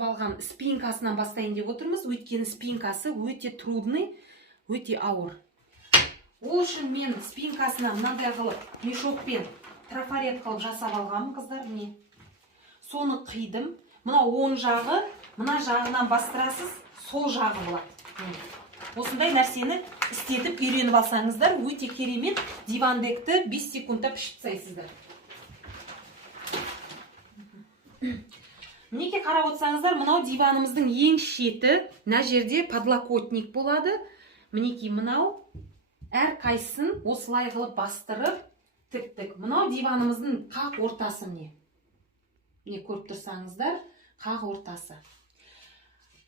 жазып алған спинкасынан бастайын деп отырмыз. Өйткені спинкасы өте трудный, өте ауыр. Ол үшін мен спинкасына мынандай қылып мешокпен трафарет қылып жасап алғанмын, қыздар. Міне. Соны қидым. Мына оң жағы, мына жағынан бастырасыз, сол жағы болады. Осындай нәрсені істетіп үйреніп алсаңыздар, өте керемет дивандекті 5 секундта пішіп тастайсыздар. Мінекей қарап отырсаңыздар, мынау диванымыздың ең шеті, мына жерде подлокотник болады. Мінекей мынау әр қайсысын осылай қылып бастырып тіктік. Мынау диванымыздың қақ ортасы міне. Міне көріп тұрсаңыздар, қақ ортасы.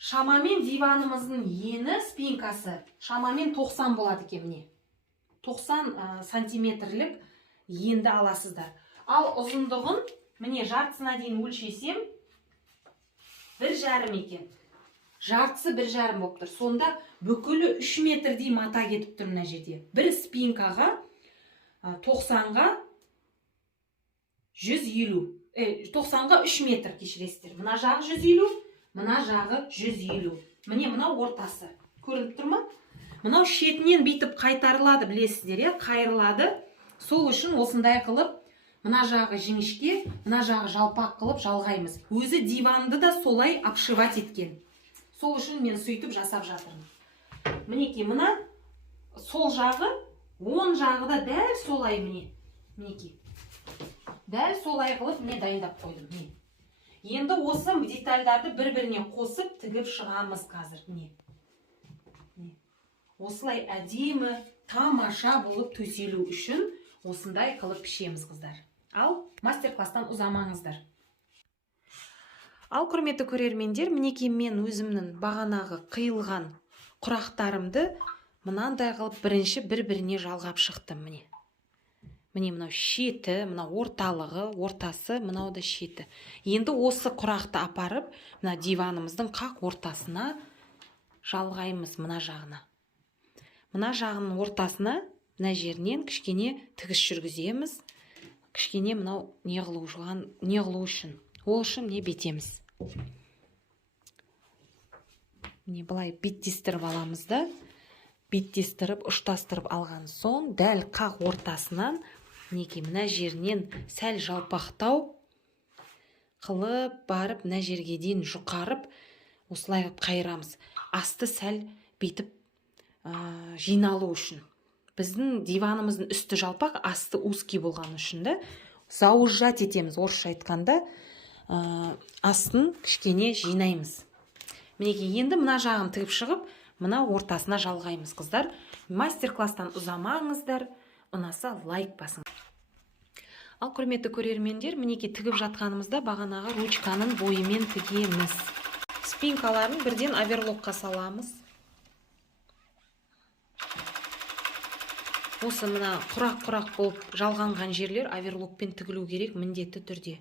Шамамен диванымыздың ені, спинкасы, шамамен 90 болады екен міне. 90 сантиметрлік енді аласыздар. Ал ұзындығын міне жартысына дейін өлшесем 1,5 екен. Жартысы 1,5 болып тұр. Сонда бүкілі 3 метрдей мата кетіп тұр мына жерде. Бір спинкаға 90-ға 150. 90-ға 3 метр кешіресіздер. Мына жағы 150, мына жағы 150. Міне мынау ортасы. Көрініп тұр ма? Мынау шетінен бейтіп қайтарылады, білесіздер, қайырылады. Сол үшін осындай қылып, мына жағы жіңішке, мына жағы жалпақ қылып жалғаймыз. Өзі диванды да солай обшивать еткен. Сол үшін мен сөйтіп жасап жатырмын. Мінекей, мына сол жағы, оң жағы да дәл солай міне. Мінекей. Дәл солай қылып міне дайындап қойдым. Енді осы детальдарды бір-біріне қосып тігіп шығамыз қазір. Осылай әдемі, тамаша болып төселу үшін осындай қылып пішеміз, қыздар. Ал мастер-класстан ұзамаңыздар. Ал құрметті көрермендер, мінекей мен өзімнің бағанағы қиылған құрақтарымды мынандай қылып бірінші бір-біріне жалғап шықтым міне. Міне мынау шеті, мынау орталығы, ортасы, мынау да шеті. Енді осы құрақты апарып, мына диванымыздың қақ ортасына жалғаймыз мына жағына. Мына жағының ортасына, мына жерінен кішкене тігіс жүргіземіз. Кішкене мынау не қылу үшін. Ол үшін не бетеміз. Міне былай беттестіріп аламыз да. Беттестіріп, ұштастырып алған соң, дәл қақ ортасынан мінекей мына жерінен сәл жалпақтау қылып барып, мына жерге дейін жұқарып, осылай қайырамыз. Асты сәл бетіп жиналу үшін. Біздің диванымыздың үсті жалпақ, асты узкий болған үшін де заужать етеміз. Орысша айтқанда астын кішкене жинаймыз. Мінекей енді мына жағын тігіп шығып, мына ортасына жалғаймыз, қыздар. Мастер-класстан ұзамаңыздар, ұнаса лайк басың. Ал құрметті көрермендер, мінекей тігіп жатқанымызда бағанағы ручканың бойымен тігеміз. Спинкаларын бірден оверлокқа саламыз. Осы мына құрақ-құрақ болып жалғанған жерлер оверлокпен тігілу керек міндетті түрде.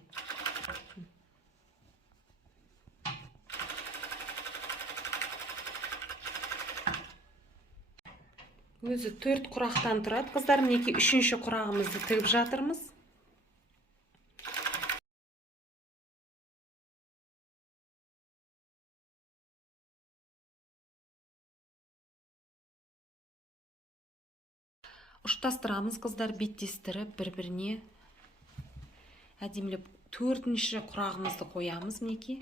Өзі 4 құрақтан тұрады, қыздар. Мінекей 3-ші құрағымызды тігіп жатырмыз. Ұштастырамыз, қыздар, беттестіріп бір-біріне әдемілеп 4-ші құрағымызды қоямыз мінекей.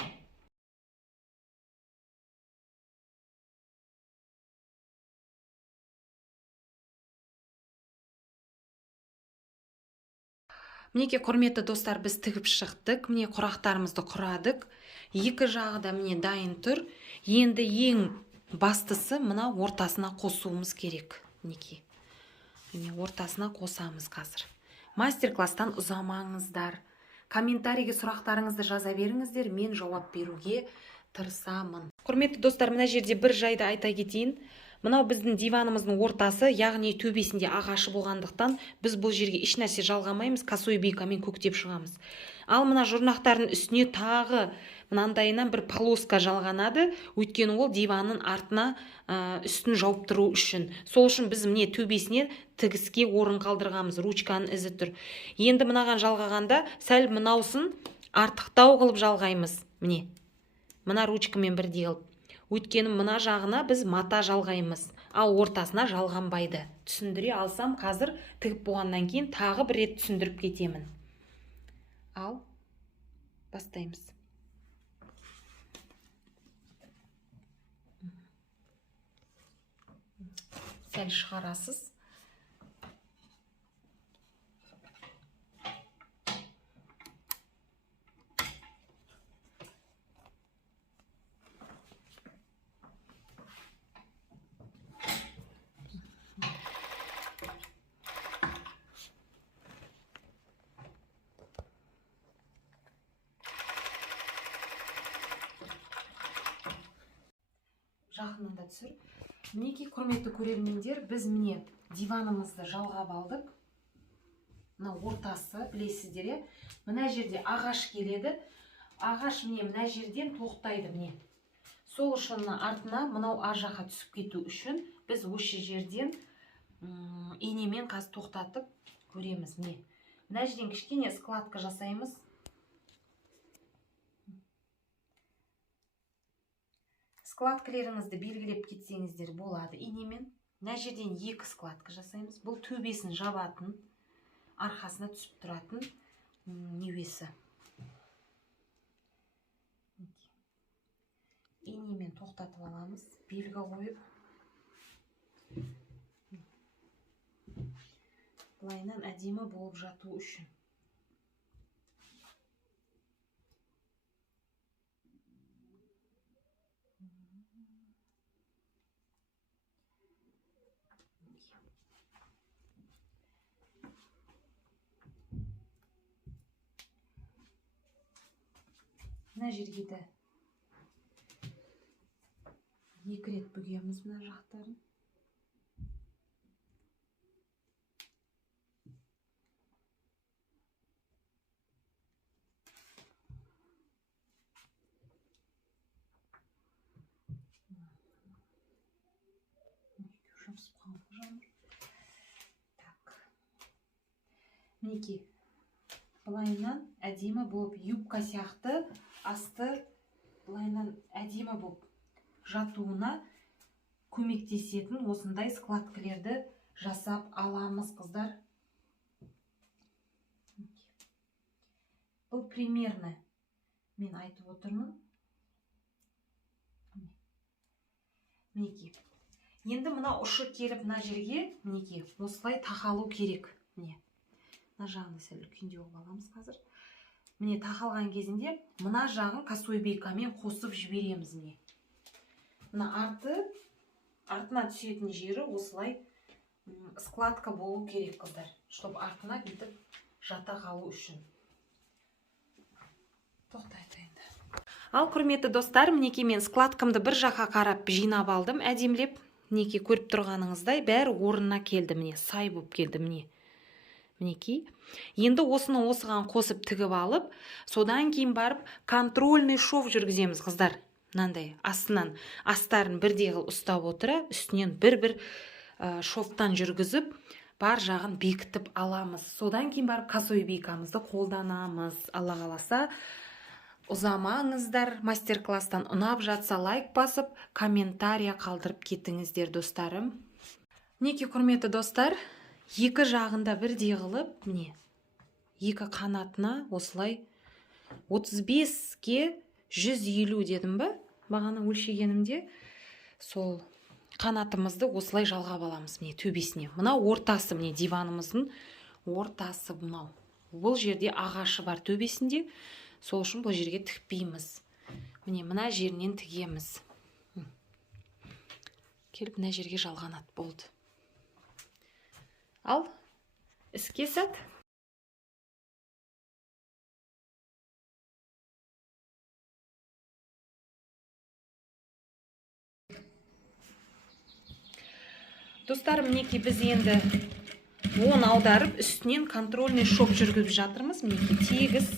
Мінекей құрметті достар, біз тігіп шықтық. Міне құрақтарымызды құрадық. Екі жағы да міне дайын тұр. Енді ең бастысы мына ортасына қосуымыз керек. Мінекей. Міне ортасына қосамыз қазір. Мастер-класстан ұзамаңыздар. Комментарийге сұрақтарыңызды жаза беріңіздер, мен жауап беруге тырысамын. Құрметті достар, мына жерде бір жайды айта кетейін. Мынау біздің диванымыздың ортасы, яғни төбесінде ағашы болғандықтан, біз бұл жерге еш нәрсе жалғамаймыз, косой бейкамен көктеп шығамыз. Ал мына жұрнақтардың үстіне тағы мынандайынан бір полоска жалғанады, өйткені ол диванның артына үстін жауып тұру үшін. Сол үшін біз міне төбесіне тігіске орын қалдырғамыз, ручканың ізі тұр. Енді мынаған жалғағанда сәл мынаусын артықтау қылып жалғаймыз. Міне мына ручкамен бірдей қылып. Өйткені мына жағына біз мата жалғаймыз, ал ортасына жалғанбайды. Түсіндіре алсам, қазір тігіп болғаннан кейін тағы бір рет түсіндіріп кетемін. Ал бастаймыз. Сәл шығарасыз. Жақынын да түсір. Мінекей, құрметті көрермендер, біз міне диванымызды жалғап алдық. Мына ортасы, білесіздер, мына жерде ағаш келеді. Ағаш мына жерден тоқтайды міне. Сол үшін артына мынау ар жаққа түсіп кету үшін біз осы жерден инемен қазір тоқтатып көреміз. Мына жерден кішкене складка жасаймыз. Складкалеріңізді белгілеп кетсеңіздер болады. Инемен мына жерден 2 складка жасаймыз. Бұл төбесін жабатын, арқасына түсіп тұратын невесі. Инемен тоқтатып аламыз, белгі қойып. Былайынан әдемі болып жату үшін. Мына жерге де 2 рет бүгеміз мына жақтарын. Мінекей, былайынан әдемі болып, юбка сияқты асты былайынан әдемі болып жатуына көмектесетін осындай складкалерді жасап аламыз, қыздар. Бұл примерно мен айтып отырмын. Мінекей. Енді мына ұшы келіп мына жерге мінекей осылай тақалу керек. Мына жағын сәл үлкендеу қылып аламыз қазір. Міне тақалған кезінде мына жағын косой бейкамен қосып жібереміз. Мына артына түсетін жері осылай складка болу керек, қыздар, чтоб артына кетіп жата қалу үшін. Тоқтайды енді. Ал құрметті достар, мінекей мен складкамды бір жаққа қарап жинап алдым, әдемілеп. Мінекей көріп тұрғаныңыздай бәрі орнына келді, міне сай болып келді, мінекей. Енді осыны осыған қосып тігіп алып, содан кейін барып контрольный шов жүргіземіз, қыздар. Мынандай астынан астарын бірдей қылып ұстап отыра, үстінен бір-бір шовтан жүргізіп, бар жағын бекітіп аламыз. Содан кейін барып косой бейкамызды қолданамыз. Алла қаласа, ұзамаңыздар. Мастер-класстан ұнап жатса лайк басып, комментария қалдырып кетіңіздер, достарым. Мінекей, құрметті достар, 2 жағында бірдей қылып, міне 2 қанатына осылай 35-ке 150 дедім ба? Бағана өлшегенімде сол қанатымызды осылай жалғап аламыз, міне төбесіне. Мына ортасы, міне диванымыздың ортасы мынау. Бұл жерде ағашы бар төбесінде. Сол үшін бұл жерге тікпейміз. Мына жерінен тігеміз. Келіп мына жерге жалғанат болды. Ал, іске сәт. Достарым, мінекей біз енді 10 аударып, үстінен контрольный шов жүргізіп жатырмыз. Мінекей тегіс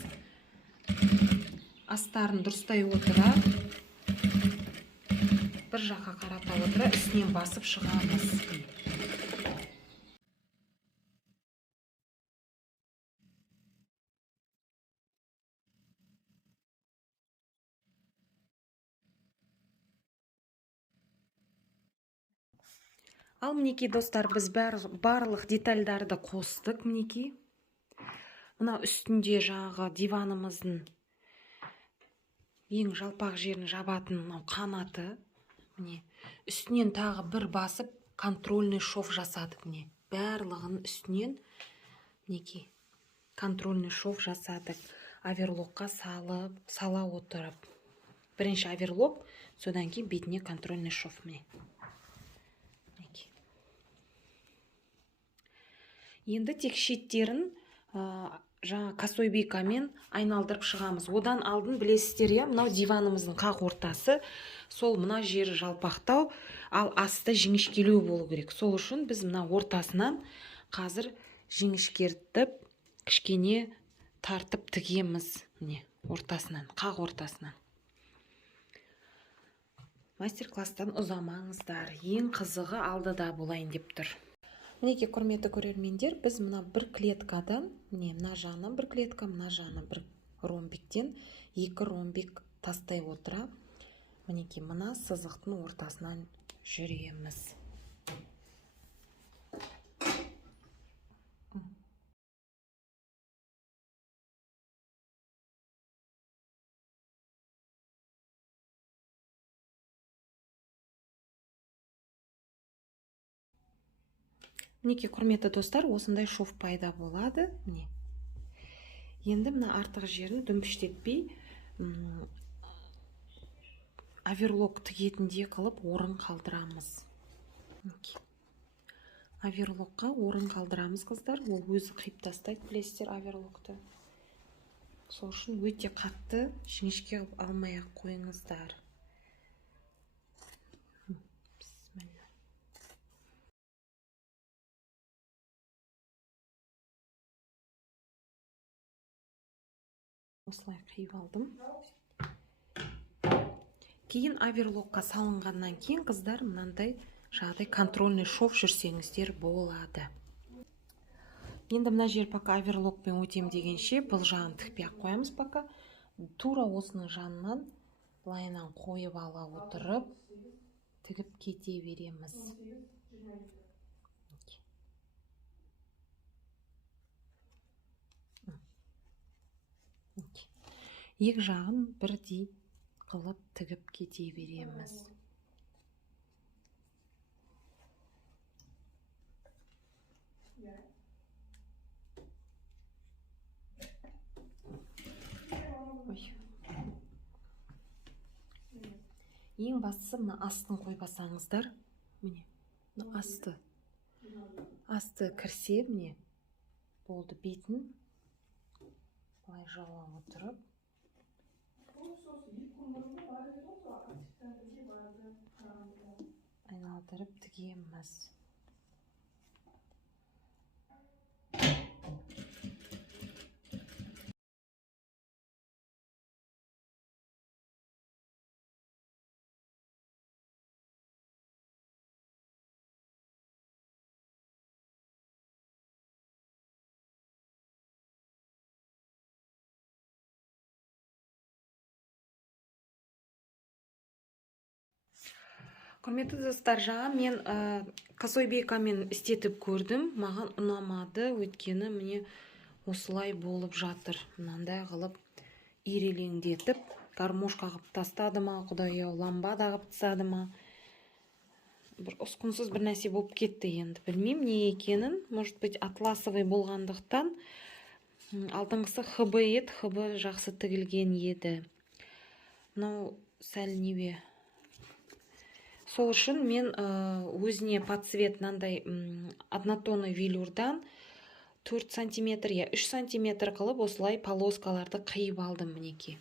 астарын дұрыстай отыра, бір жаққа қарата отыра, үстінен басып шығамыз. Ал мінекей достар, біз барлық детальдарды қостық мінекей. Мына үстінде жаңағы диванымыздың ең жалпақ жерін жабатын мынау қанаты. Міне үстінен тағы бір басып контрольный шов жасадық. Міне барлығын үстінен мінекей контрольный шов жасадық. Оверлокқа сала отырып. Бірінші оверлок, содан кейін бетіне контрольный шов. Міне. Енді тек шеттерін жаңа косой бикамен айналдырып шығамыз. Одан алдын білесіздер, мынау диванымыздың қақ ортасы, сол мына жері жалпақтау, ал асты жіңішкелеу болу керек. Сол үшін біз мына ортасынан қазір жіңішкертіп, кішкене тартып тігеміз. Міне, ортасынан, қақ ортасынан. Мастер-класстан ұзамаңыздар. Ең қызығы алдыда болайын деп тұр. Мінекей, құрметті көрермендер, біз мына бір клеткадан, мына жағынан бір клетка, мына жағынан бір ромбиктен екі ромбик тастай отыра, мінекей, мына сызықтың ортасынан жүреміз. Мінекей, құрметті достар, осындай шов пайда болады. Міне. Енді мына артық жерін дүмпіштетпей, оверлок тігетіндей қылып орын қалдырамыз. Оверлокқа орын қалдырамыз, қыздар. Ол өзі қиып тастайды, білесіздер, оверлокты. Сол үшін өте қатты жіңішке алмай ақ қойыңыздар. Осылай қиып алдым. Кейін оверлокқа салынғаннан кейін, қыздар, мынандай жағдай контрольный шов жүрсеңіздер болады. Енді мына жер пока оверлокпен өтем дегенше, бұл жағын тікпей ақ қоямыз пока. Тура осының жанынан былайынан қойып ала отырып, тігіп кете береміз. Екі жағын бірдей қылып тігіп кете береміз. Ең бастысы мына астын қойбасаңыздар, міне, асты кірсе, міне, болды, бетін былай жауа отырып, айналдырып тігеміз. Құрметті достар, жаңа мен косой бейкамен істетіп көрдім. Маған ұнамады, өйткені міне осылай болып жатыр. Мынандай қылып ирелеңдетіп, гармошка қылып тастады ма, құдай-ау, ламбада қылып тастады ма. Бір ұсқынсыз бір нәрсе болып кетті енді. Білмеймін не екенін, может быть, атласовый болғандықтан. Алдыңғысы ХБ еді, ХБ жақсы тігілген еді. Мынау сәл неве. Сол үшін мен өзіне под цвет мынандай однотонный велюрдан 4 сантиметр, 3 сантиметр қылып осылай полоскаларды қиып алдым мінекей.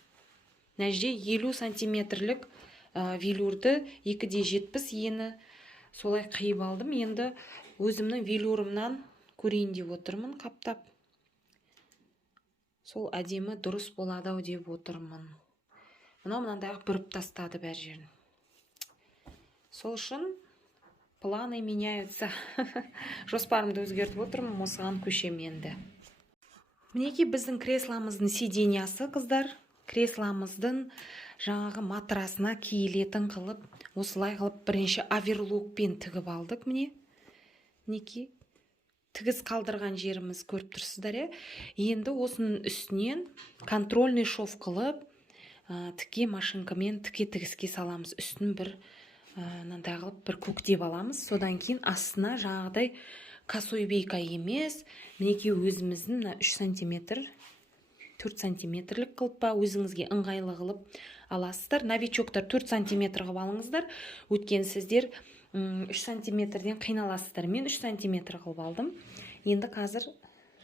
Нәжде 50 сантиметрлік велюрды 2,70 ені солай қиып алдым. Енді өзімнің велюрымнан көрейін деп отырмын, қаптап. Сол әдемі дұрыс болады ау деп отырмын. Мынандай бүріп тастады бәр жерін. Сол үшін планы меняются. Жоспарымды өзгертіп отырмын, осыған көшем енді. Мінекей біздің кресломыздың сидениясы, қыздар. Кресломыздың жаңағы матрасына киілетін қылып, осылай қылып бірінші оверлокпен тігіп алдық. Міне, мінекей тігіз қалдырған жеріміз көріп тұрсыздар, енді осының үстінен контрольный шов қылып тіке машинкамен тіке тігіске саламыз. Үстін бір мынандай қылып бір көктеп аламыз. Содан кейін астына жаңағыдай косой бейка емес, мінекей өзіміздің 3 сантиметр 4 сантиметрлік қылып па, өзіңізге ыңғайлы қылып аласыздар. Новичоктар 4 сантиметр қылып алыңыздар. Өткен сіздер 3 сантиметрден қиналасыздар. Мен 3 сантиметр қылып алдым. Енді қазір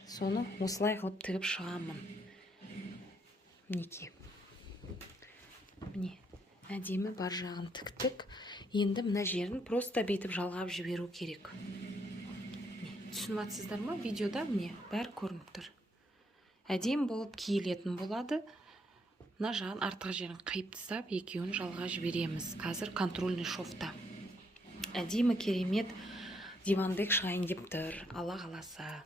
соны осылай қылып тігіп шығамын. Мінекей. Міне, әдемі бар жағын тіктік. Енді мына жерін просто бетіп жалғап жіберу керек. Түсініп атсыздар ма? Видеода міне бәрі көрініп тұр. Әдем болып киілетін болады. Мына жағын артық жерін қиып тастап, екеуін жалға жібереміз. Қазір контрольный шовта. Әдемі керемет дивандек шығайын деп тұр. Алла қаласа.